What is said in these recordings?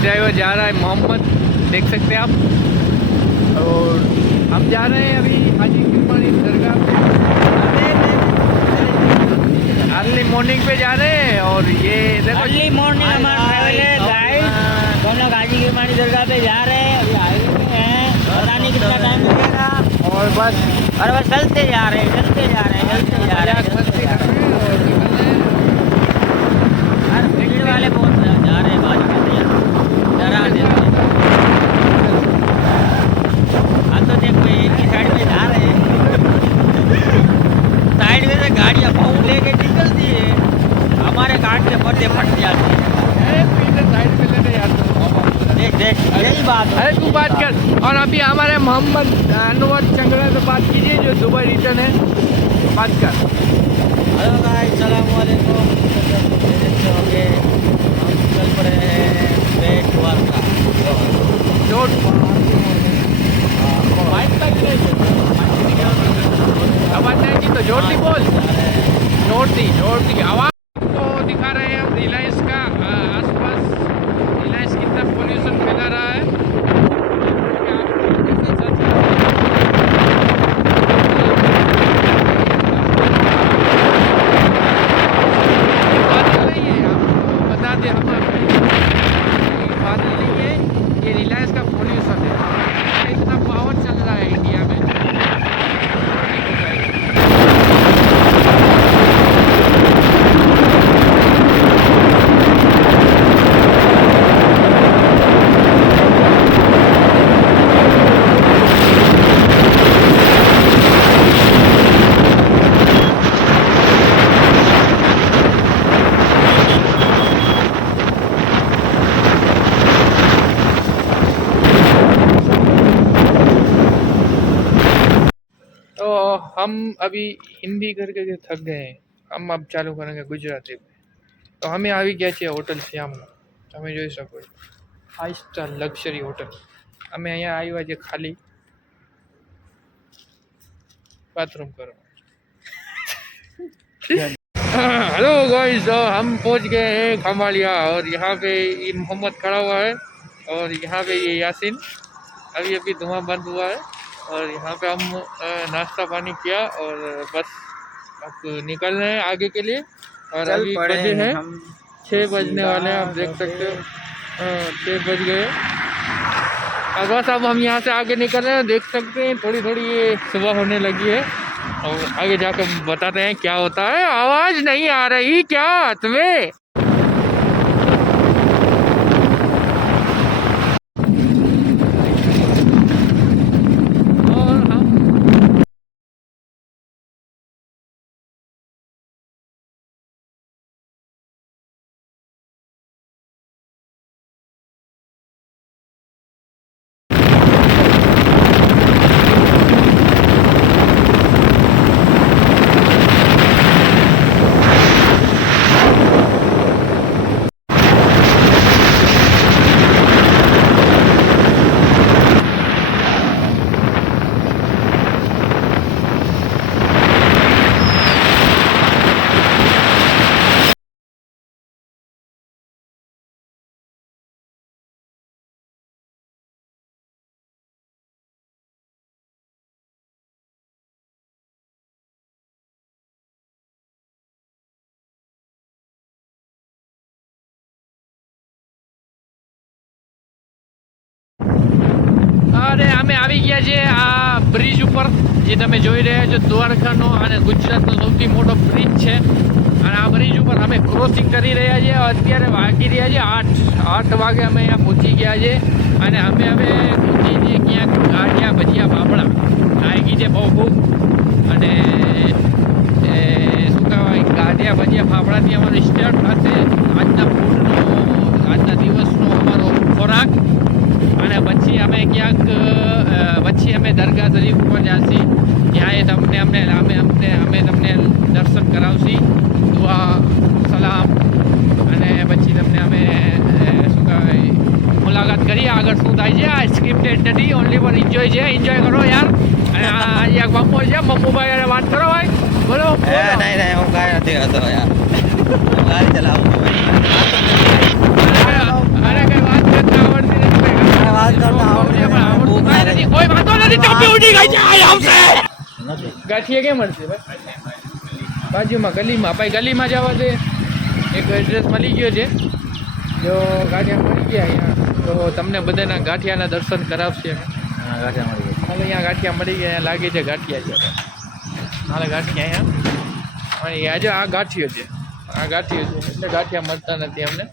ड्राइवर जा रहा है मोहम्मद, देख सकते हैं आप। और हम जा रहे हैं अभी हाजी गिरमानी दरगाह पे, अर्ली मॉर्निंग पे जा रहे हैं। और ये देखो अर्ली मॉर्निंग हमारा ट्रैवल है गाइस, हम लोग हाजी गिरमानी दरगाह पे जा रहे हैं, अभी हाईवे पे हैं, पता नहीं कितना टाइम लगेगा। और बस चलते जा रहे हैं, चलते जा रहे हैं, चलते जा रहे हैं, मस्ती कर रहे हैं और निकल रहे हैं। हर फील्ड वाले बहुत जा रहे हैं, बाजू में डरा देते हैं। हाँ तो देखो एक ही साइड में जा रहे हैं, साइड में से गाड़ियाँ पाँव लेके निकलती है, हमारे काट के पर्दे फट जाते हैं। साइड पे लेने जाते हैं। देख देख यही बात है। अरे तू बात कर। और अभी हमारे मोहम्मद अनवर चंगरा से बात कीजिए जो दुबई रिटर्न है, बात कर। हेलो गाइस, अस्सलाम वालेकुम। ओके, हम चल पड़े हैं बेट द्वारका। जोट आवाज नहीं की तो जोर दी बोल, जोर दी आवाज। तो दिखा रहे हैं हम रिलायंस का आसपास, रिलायंस कितना पोल्यूशन फैला रहा है। बादल नहीं है, आपको बता दें हम बादल नहीं है, ये रिलायंस का पोल्यूशन है। इतना पावर चल रहा है इंडिया में। तो हम अभी हिंदी करके थक गए हैं, हम अब ચાલુ કરેंगे ગુજરાતી में। તો અમે આવી ગયા છીએ હોટલ શ્યામમાં, તમે જોઈ શકો છો 5 સ્ટાર લક્ઝરી હોટલ। અમે અહીંયા આવ્યા છે ખાલી बाथरूम करो। हेलो गाइस, हम पहुंच गए हैं खमालिया और यहाँ पे ये मोहम्मद खड़ा हुआ है और यहाँ पे ये यासीन। अभी अभी धुआं बंद हुआ है और यहाँ पे हम नाश्ता पानी किया और बस अब निकल रहे हैं आगे के लिए। और अभी बजे हैं 6 बजने वाले हैं, आप देख सकते हो 6 बज गए। और बस अब हम यहाँ से आगे निकल रहे हैं, देख सकते हैं थोड़ी थोड़ी ये सुबह होने लगी है और आगे जाकर बताते हैं क्या होता है। आवाज़ नहीं आ रही क्या तुम्हें? और हम અરે અમે આવી ગયા છે આ બ્રિજ ઉપર, જે તમે જોઈ રહ્યા છો દ્વારકાનો અને ગુજરાતનો સૌથી મોટો બ્રિજ છે। અને આ બ્રિજ ઉપર અમે ક્રોસિંગ કરી રહ્યા છીએ। અત્યારે વાગી રહ્યા છે 8 વાગે અમે અહીંયા પહોંચી ગયા છે અને અમે હવે પહોંચી છીએ ક્યાંક ગાંઠિયા ભજીયા ફાફડા લાગી છે બહુ ખૂબ। અને શું કહેવાય, ગાંઠિયા ભજીયા ફાફડાથી અમારો સ્ટાર્ટ થશે આજના ફૂડનો, આજના દિવસનો અમારો ખોરાક। અને પછી અમે ક્યાંક પછી અમે દરગાહ શરીફ ઉપર જઈશું, ત્યાં એ અમે તમને દર્શન કરાવશું, દુઆ સલામ, અને પછી તમને અમે શું કહેવાય મુલાકાત કરીએ આગળ શું થાય છે। આ સ્ક્રિપ્ટેડ નથી, ઓનલી ફોર એન્જોય છે, એન્જોય કરો યાર। અને આ એક મમ્મો છે, મમ્મુભાઈ અને વાત કરો ભાઈ, બોલો। નહીં હું કાંઈ નથી કરતો યાર, ગાડી ચલાવું અરે કઈ વાત નથી। નથી ગાંઠિયા કેમ મળશે ભાઈ? બાજુમાં ગલીમાં ભાઈ, ગલીમાં જવા દે. એક એડ્રેસ મળી ગયો છે. જો ગાંઠિયા મળી ગયા અહીંયા તો તમને બધાના ગાંઠિયાના દર્શન કરાવશે. હા ગાંઠિયા મળી ગઈ. હાલ અહીંયા ગાંઠિયા મળી ગયા. અહીંયા લાગે છે ગાંઠિયા છે. હાલ ગાંઠિયા અહીંયા અને આજે આ ગાંઠિયો છે. આ ગાંઠિયો છે એટલે ગાંઠિયા મળતા નથી અમને.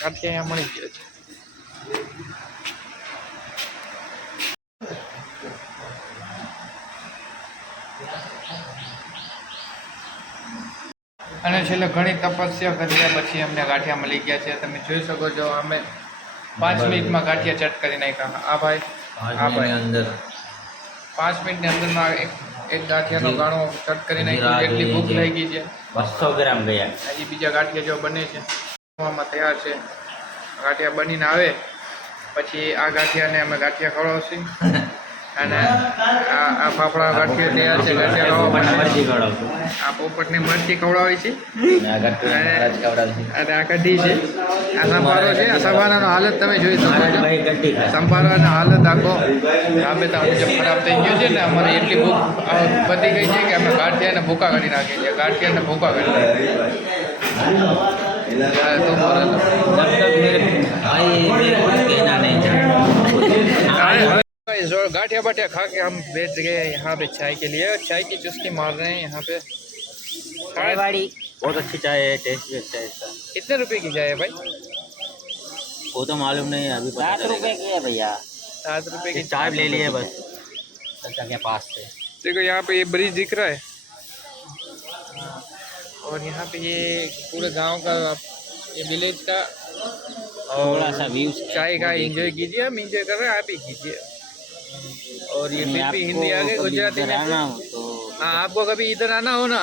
ગાંઠિયા અહીંયા મળી ગયા છે. અને છેલ્લે ઘણી તપસ્યા કર્યા પછી અમને ગાંઠિયા મળી ગયા છે. તમે જોઈ શકો છો અમે 5 મિનિટમાં ગાંઠિયા ચટ કરી નાખ્યા. આ ભાઈ, આ ભાઈ અંદર 5 મિનિટની અંદરમાં એક ગાંઠિયાનો ગાણો ચટ કરી નાખ્યો. એટલી ભૂખ લાગી છે. 200 ગ્રામ ગયા. હજી બીજા ગાંઠિયા જો બને છે, ખાવામાં તૈયાર છે. ગાંઠિયા બનીને આવે પછી આ ગાંઠિયાને અમે ગાંઠિયા ખવડાવશું. અને આ ફાફડા ગાંઠિયા તૈયાર છે. ગાંઠિયા ખાવા મરચી ખવડાવશું. આ પોપટની મરચી ખવડાવી છે. આ ગાંઠિયા ખવડાવશું. અને આ કઢી છે. આ સંભારો છે. આ સંભારાનો હાલત તમે જોઈ શકો છો. ભાઈ કઢી ખાય. સંભારાનો હાલત આખો રાબેતા મુજબ ખરાબ થઈ ગયો છે ને અમારે એટલી ભૂખ વધી ગઈ છે કે અમે ગાંઠિયાને ભૂકા કરી નાખીએ છીએ. ગાંઠિયાને ભૂકા કરી નાખીએ. તો બોલો जब तक मेरे भाई मेरे कुछ कहना नहीं चाहिए. गाठिया बाठिया खा के हम बैठ गए यहाँ पे चाय के लिए. चाय की चुस्की मार रहे हैं यहाँ पे. चाय वाली बहुत अच्छी चाय है, टेस्ट भी अच्छा है इसका. कितने रुपए की चाय है भाई? वो तो मालूम नहीं है, अभी 7 रुपए की है भैया. 7 रुपए की चाय ले लिए बस चाचा के पास से. देखो यहाँ पे ये ब्रिज दिख रहा है और यहाँ पे ये पूरे गांव का, ये विलेज का थोड़ा सा व्यूज चाय का एंजॉय कीजिए. हम एंजॉय कर रहे हैं, आप ही कीजिए. और ये फिर भी हिंदी आगे गुजराती में. तो हाँ, आपको कभी इधर आना हो ना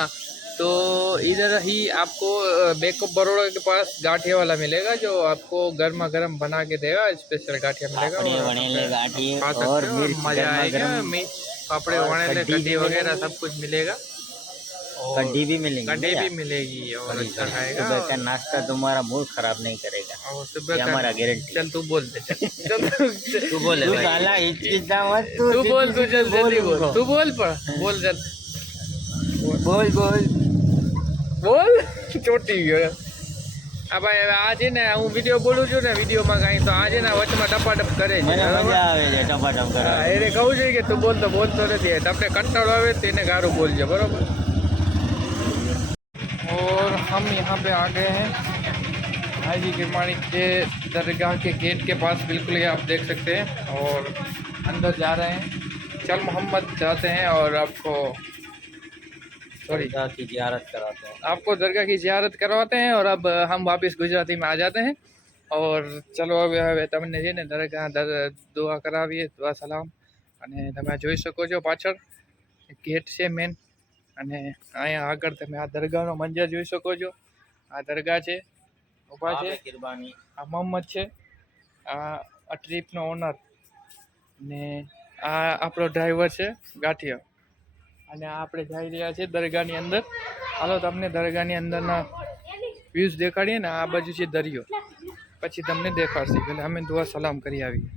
तो इधर ही आपको बैंक ऑफ बड़ौदा के पास गाठिया वाला मिलेगा जो आपको गर्मा गर्म बना के देगा. स्पेशल गाठिया मिलेगा और मजा आएगा. पापड़े वड़ेले कढ़ी वगैरह सब कुछ मिलेगा. कढ़ी भी मिलेगी. कढ़ी भी मिलेगी और अच्छा खाएगा. सुबह का नाश्ता तुम्हारा मूड खराब नहीं करेगा. और सुबह का हमारा गारंटी. चल तू बोल दे. चल तू बोल साला हिचकिचा मत. तू बोल. तू चल जल्दी बोल. तू बोल पर बोल चल. बोल बोल બોલ ચોટી ગયો. આ ભાઈ હવે આ છે ને હું વિડીયો બોલું છું ને વિડીયોમાં કાંઈ તો આ છે ને વચમાં ટપાટપ કરે છે. મને મજા આવે છે ટપાટપ કરવા. એને કહું છું કે તું બોલતો નથી. તમને કંટાળો આવે તેને ગારું બોલજો बराबर. और हम यहाँ पे आ गए हैं हाजी गिरमानी के दरगाह के गेट के पास. बिल्कुल ये आप देख सकते हैं और अंदर जा रहे हैं. चल मोहम्मद जाते हैं और आपको दरगाह की ज़ियारत कराते हैं. आपको दरगाह की ज़ियारत करवाते हैं. और अब हम वापस गुजराती में आ जाते हैं. और चलो હવે તમને છે ને દરગાહ દુઆ કરાવીએ. દુઆ સલામ. અને તમે જોઈ શકો છો પાછળ ગેટ છે મેન. અને અહીંયા આગળ તમે આ દરગાહનો મંજર જોઈ શકો છો. આ દરગાહ છે, ઊભા છે. કુરબાની આ મોહમ્મદ છે, આ ટ્રીપનો ઓનર. ને આ આપણો ડ્રાઈવર છે ગાંઠિયા. અને આપણે જઈ રહ્યા છીએ દરગાહની અંદર. હાલો તમને દરગાહની અંદરના વ્યૂઝ દેખાડીએ ને. આ બાજુ છે દરિયો, પછી તમને દેખાડશે. એટલે અમે દુઆ સલામ કરી આવીએ.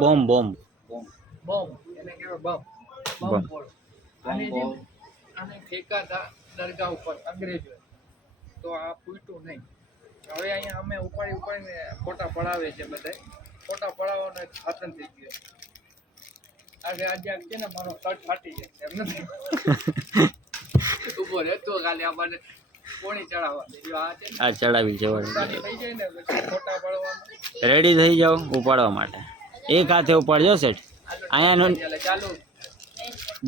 બોમ્બ બોમ્બ બોમ્બ એને કહેવાય બમ બમ. બમ ફોડ. આને જે આને ફેંકાતા દરગાહ ઉપર અંગ્રેજો, તો આ ફૂટ્યું નહીં. હવે અહીંયા અમે ઉપાડીને ફોટા પડાવે છે બધા. ફોટા પડાવવાનો એક સાધન થઈ ગયો. આજે છે ને મારો શર્ટ ફાટી જાય એમ નથી. ઉભો રહેતો ખાલી આપણને કોણી ચડાવવા જો આ છે ને આ ચડાવી છે ઉતારી થઈ જાય ને પછી ફોટા પાડવામાં. રેડી થઈ જાઓ ઉપાડવા માટે. એક હાથે ઉપાડજો સેઠ. અહીંયાનો એટલે ચાલુ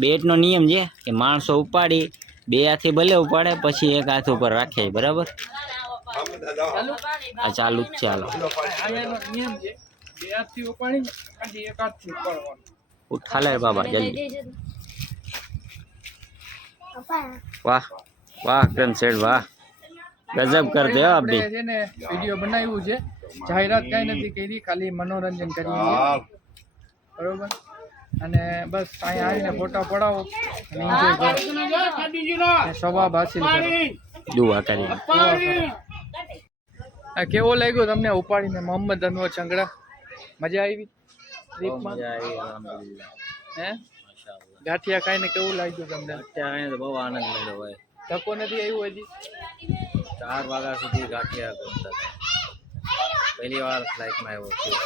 બેટનો નિયમ છે કે માણસો ઉપાડી બે હાથે ભલે ઉપાડે પછી એક હાથ ઉપર રાખે બરાબર. ચાલુ આ ચાલુ જ ચાલો. અહીંયાનો નિયમ છે બે હાથથી ઉપાડી પછી એક હાથથી ઉપાડવાનું. ઉઠા લે બાબા જલ્દી. વાહ વાહ કરમ શેઠ વાહ ગજબ કરતે હો આપ ભી. આપણે છે ને વિડીયો બનાવ્યું છે, જાહેરાત કાંઈ નથી કરી, ખાલી મનોરંજન કરીએ છીએ. બરોબર. અને બસ અહીંયા આવીને ફોટા પડાવો અને enjoy કરો. અને સ્વભાવ હાસિલ કરો. દુઆ કરી. આ કેવો લાગ્યો તમને ઉપાડીને મોહમ્મદ અનવર ચંગડા? મજા આવી ટ્રીપમાં? હે ગાંઠિયા ખાઈને કેવું લાગ્યું તમને? અત્યારે તો બહુ આનંદ મળ્યો હોય. ધક્કો નથી આવ્યો હજી? 4 વાગ્યા સુધી ગાંઠિયા ગોતતા હતા. પહેલી વાર લાઈફમાં આવ્યો છું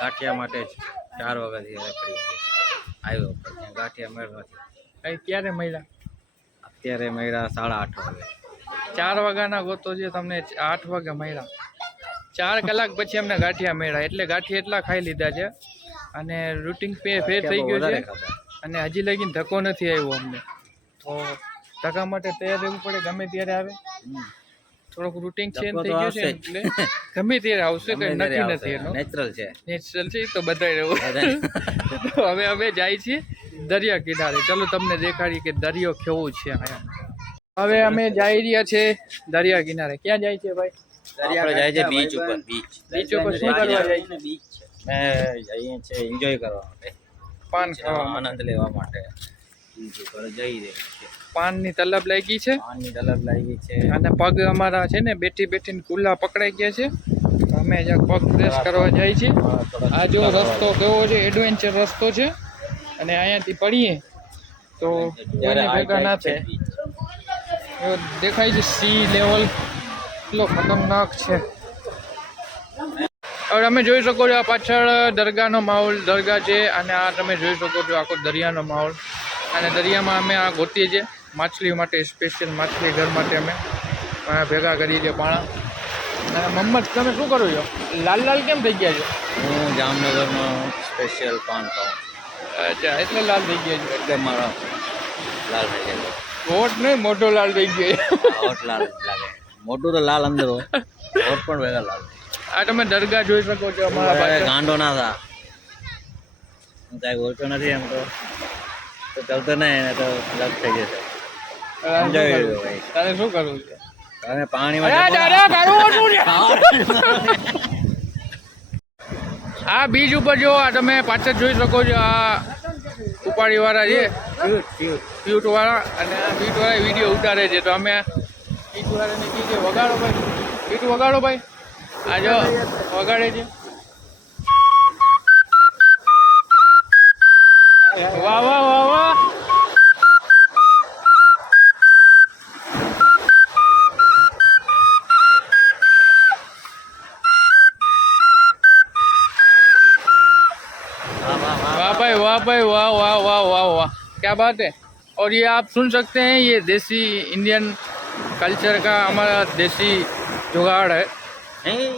ગાંઠિયા માટે જ 4 વાગ્યાથી રખડી આવ્યો પણ ગાંઠિયા મળ્યો નથી. કઈ ક્યારે મળ્યા? અત્યારે મળ્યા 8:30 વાગે. 4 વાગ્યાના ગોતો છે તમને 8 વાગે મળ્યા. 4 કલાક પછી અમને ગાંઠિયા મળ્યા. એટલે ગાંઠિયા એટલા ખાઈ લીધા છે અને રૂટિન ફેર થઈ ગયું છે અને હજી લગીને ધક્કો નથી આવ્યો અમને. તો ધક્કા માટે તૈયાર રહેવું પડે ગમે ત્યારે આવે. થોડોક રૂટિન ચેન્જ થઈ ગયું છે એટલે ગમે ત્યારે આવશે, કઈ નક્કી નથી એનો. નેચરલ છે એ તો બધાય રહેવું. તો હવે અમે જાય છીએ દરિયા કિનારે. ચલો તમને દેખાડીએ કે દરિયો કેવો છે અહીંયા. હવે અમે જઈ રહ્યા છે દરિયા કિનારે. ક્યાં જાય છે ભાઈ? આપણે જાય છે બીચ ઉપર. બીચ ઉપર શું કરવા જાય છે? બીચ જઈએ છે એન્જોય કરવા માટે, પાન ખાવા, આનંદ લેવા માટે બીચ ઉપર જઈ રહી છે. પાનની તલબ લાગી છે પાનની તલબ લાગી છે અને પગ અમારા છે ને બેઠીને ખુલ્લા પકડાઈ ગયા છે. અમે જ્યાં પગ પ્રેસ કરવા જાય છે. આ જો રસ્તો કેવો છે, એડવેન્ચર રસ્તો છે અને અહીંયાથી પડીએ તો કોઈને ભેગા ના થાય. એવો દેખાય છે સી લેવલ એટલો ખતરનાક છે. હવે તમે જોઈ શકો છો આ પાછળ દરગાહનો માહોલ, દરગાહ છે અને આ તમે જોઈ શકો છો આખો દરિયાનો માહોલ. અને દરિયામાં અમે આ ગોતીએ છીએ માછલી માટે, સ્પેશિયલ માછલી ઘર માટે અમે ભેગા કરીએ છીએ પાણા. અને મોહમ્મદ તમે શું કરો છો? લાલ લાલ કેમ થઈ ગયા છે? હું જામનગરનો સ્પેશિયલ પાન ખાઉં. અચ્છા એટલે લાલ થઈ ગયા છે. એકદમ મારો લાલ થઈ ગયો. હોટ નહીં, મોટો લાલ થઈ ગયો. હોટ લાલ લાગે. મોટું તો લાલ અંદર હોય, હોટ પણ ભેગા લાલ. આ તમે દરગાહ જોઈ શકો છો અમારા પાસે. ગાંડો ના થા, હું કાંઈ બોલતો નથી એમ તો ચાલતો નહીં એને તો લગ થઈ જશે. તારે શું કરવું છે? તમે પાણીમાં આ બીચ ઉપર જો આ તમે પાછળ જોઈ શકો છો આ ઉપાડી વાળા છે, પ્યુટ વાળા. અને આ બીટ વાળા વિડીયો ઉતારે છે. તો અમે બીટ વાળાને કીધે વગાડો ભાઈ, બીટ વગાડો ભાઈ. આ જો વગાડે છે. વાહ વાહ વાહ વાહ. वाह भाई वाह भाई वाह वाह वाह वाह वाह, क्या बात है. और ये आप सुन सकते हैं, ये देसी इंडियन कल्चर का हमारा देसी जुगाड़ है. नहीं,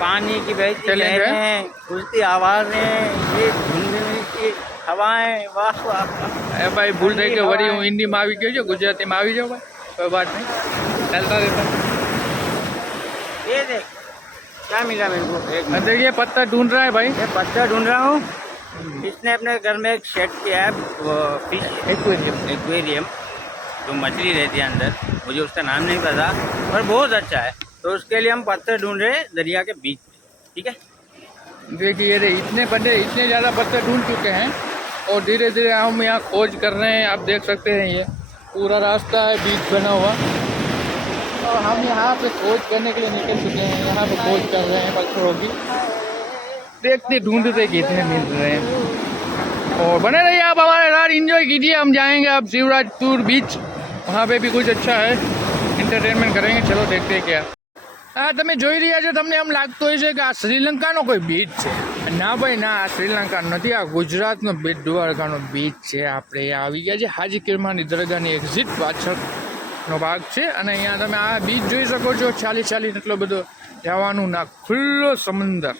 पानी की बहती चलेंगे? लहरें, उड़ती आवाज़ें, ये धुंधली की हवाएं, वाह वाह वाह. ए भाई भूल रहे कि वरी હું હિન્દીમાં આવી ગયો છું, ગુજરાતીમાં આવી જાઓ ભાઈ, કોઈ बात नहीं, चलता रहता. ये देख क्या मिला मेरे को. एक देखिए पत्ता ढूंढ रहा है भाई. ये पत्थर ढूंढ रहा हूँ. इसने अपने घर में एक शेड किया है, वो फिश एक्वेरियम, जो मछली रहती है अंदर. मुझे उसका नाम नहीं पता पर बहुत अच्छा है. तो उसके लिए हम पत्थर ढूंढ रहे हैं दरिया के बीच. ठीक है, देखिए ये इतने ज़्यादा पत्थर ढूंढ चुके हैं और धीरे धीरे हम यहाँ खोज कर रहे हैं. आप देख सकते हैं ये पूरा रास्ता है बीच बना हुआ और हम यहाँ पे खोज करने के लिए निकल चुके हैं. यहाँ पे खोज कर रहे हैं पत्थरों की. देखते ढूंढते कितने मिल रहे हैं। और बने रहिए आप हमारे साथ, एंजॉय कीजिए। हम जाएंगे अब शिवराजपुर बीच, वहाँ पे भी कुछ अच्छा है, एंटरटेनमेंट करेंगे। चलो देखते हैं क्या। હા, તમે જોઈ રહ્યા છો, તમને એમ લાગતું હોય છે કે આ શ્રીલંકાનો કોઈ બીચ છે. ના ભાઈ ના, આ શ્રીલંકા નથી, આ ગુજરાતનો બેટ દ્વારકાનો બીચ છે. આપણે આવી ગયા છે હાજી કિરમાની દરગાહની એક્ઝિટ પાછળનો ભાગ છે, અને અહીંયા તમે આ બીચ જોઈ શકો છો. ચાલી એટલો બધો જવાનું ના, ખુલ્લો સમંદર,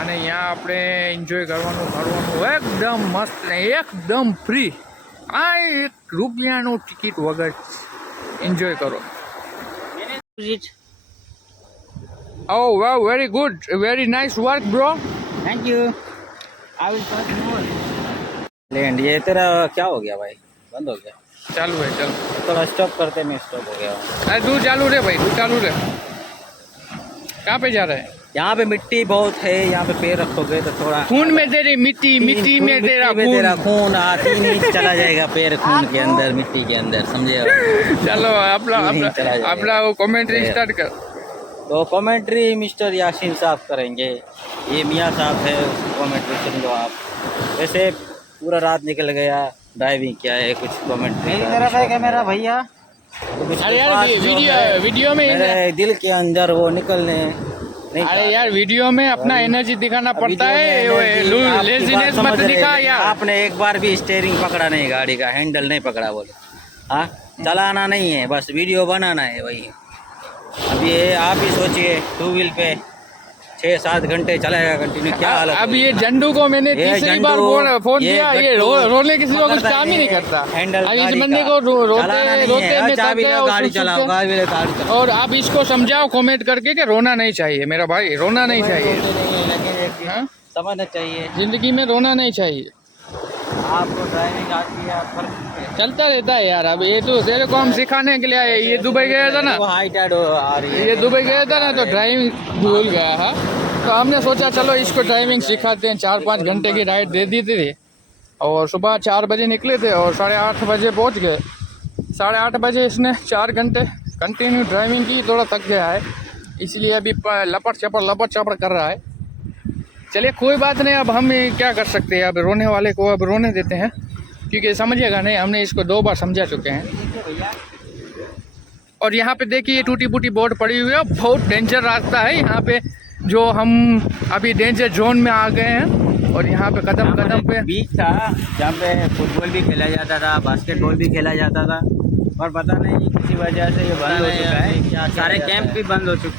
અને અહીંયા આપણે એન્જોય કરવાનું ફરવાનું એકદમ મસ્ત ને એકદમ ફ્રી. આ 1 રૂપિયાનું ટિકિટ વગર એન્જોય કરો. Oh wow, very good, very nice work bro. Thank you. I will search मोर। लैंड ये तेरा क्या हो गया भाई, बंद हो गया? चालू है, चल थोड़ा स्टॉप करते, मैं स्टॉप हो गया। अरे तू चालू रे भाई, तू चालू रे। कहाँ पे जा रहा है? यहाँ पे मिट्टी बहुत है, यहाँ पे पैर रखोगे तो थोड़ा खून में तेरी मिट्टी में तेरा खून 3 इंच चला जाएगा पैर खून के अंदर, मिट्टी के अंदर, समझे? चलो अपना वो कमेंट्री स्टार्ट कर। तो कमेंट्री मिस्टर यासीन साहब करेंगे, ये मियाँ साहब है, कमेंट्री सुन लो आप। वैसे पूरा रात निकल गया, ड्राइविंग क्या है, कुछ कमेंट्री मेरा भैया। अरे यार वीडियो में मेरे दिल के अंदर वो निकलने। अरे यार वीडियो में अपना एनर्जी दिखाना पड़ता है, लेजीनेस मत दिखा यार। आपने एक बार भी स्टीयरिंग पकड़ा नहीं, गाड़ी का हैंडल नहीं पकड़ा, बोले हाँ चलाना नहीं है, बस वीडियो बनाना है वही। अब ये आप ही सोचिए, 2 व्हील पे 6-7 घंटे चलाएगा कंटिन्यू, क्या हालत। अब ये झंडू को मैंने तीसरी बार फोन किया, ये रोने किसी को कुछ काम ही नहीं करता। हैंडल इस बंदे को रोते में थक गया, गाड़ी चलाओ। और आप इसको समझाओ कमेंट करके कि रोना नहीं चाहिए मेरा भाई, रोना नहीं चाहिए, समझना चाहिए, जिंदगी में रोना नहीं चाहिए। आपको ड्राइविंग आती है, आप चलता रहता है यार। अब ये तो तेरे को हम सिखाने के लिए आए। ये दुबई गया था ना, हाई टाइड आ रही है, ये दुबई गया था ना, तो ड्राइविंग भूल गया था, तो हमने सोचा चलो इसको ड्राइविंग सिखाते हैं। 4-5 घंटे की राइड दे दी थी, और सुबह 4 बजे निकले थे और 8:30 बजे पहुंच गए। 8:30 बजे इसने 4 घंटे कंटिन्यू ड्राइविंग की, थोड़ा थक गया है, इसलिए अभी लपट चपड़ कर रहा है। चलिए कोई बात नहीं, अब हम क्या कर सकते हैं, अब रोने वाले को अब रोने देते हैं, क्योंकि समझिएगा नहीं, हमने इसको 2 बार समझा चुके हैं। और यहाँ पे देखिए टूटी फूटी बोर्ड पड़ी हुई है, बहुत डेंजर रास्ता है यहाँ पे, जो हम अभी डेंजर जोन में आ गए हैं। और यहाँ पे कदम पे बीच था जहाँ पे फुटबॉल भी खेला जाता था, बास्केटबॉल भी खेला जाता था, और पता नहीं किसी वजह से ये बंद हो चुका है, सारे कैंप भी बंद हो चुके हैं।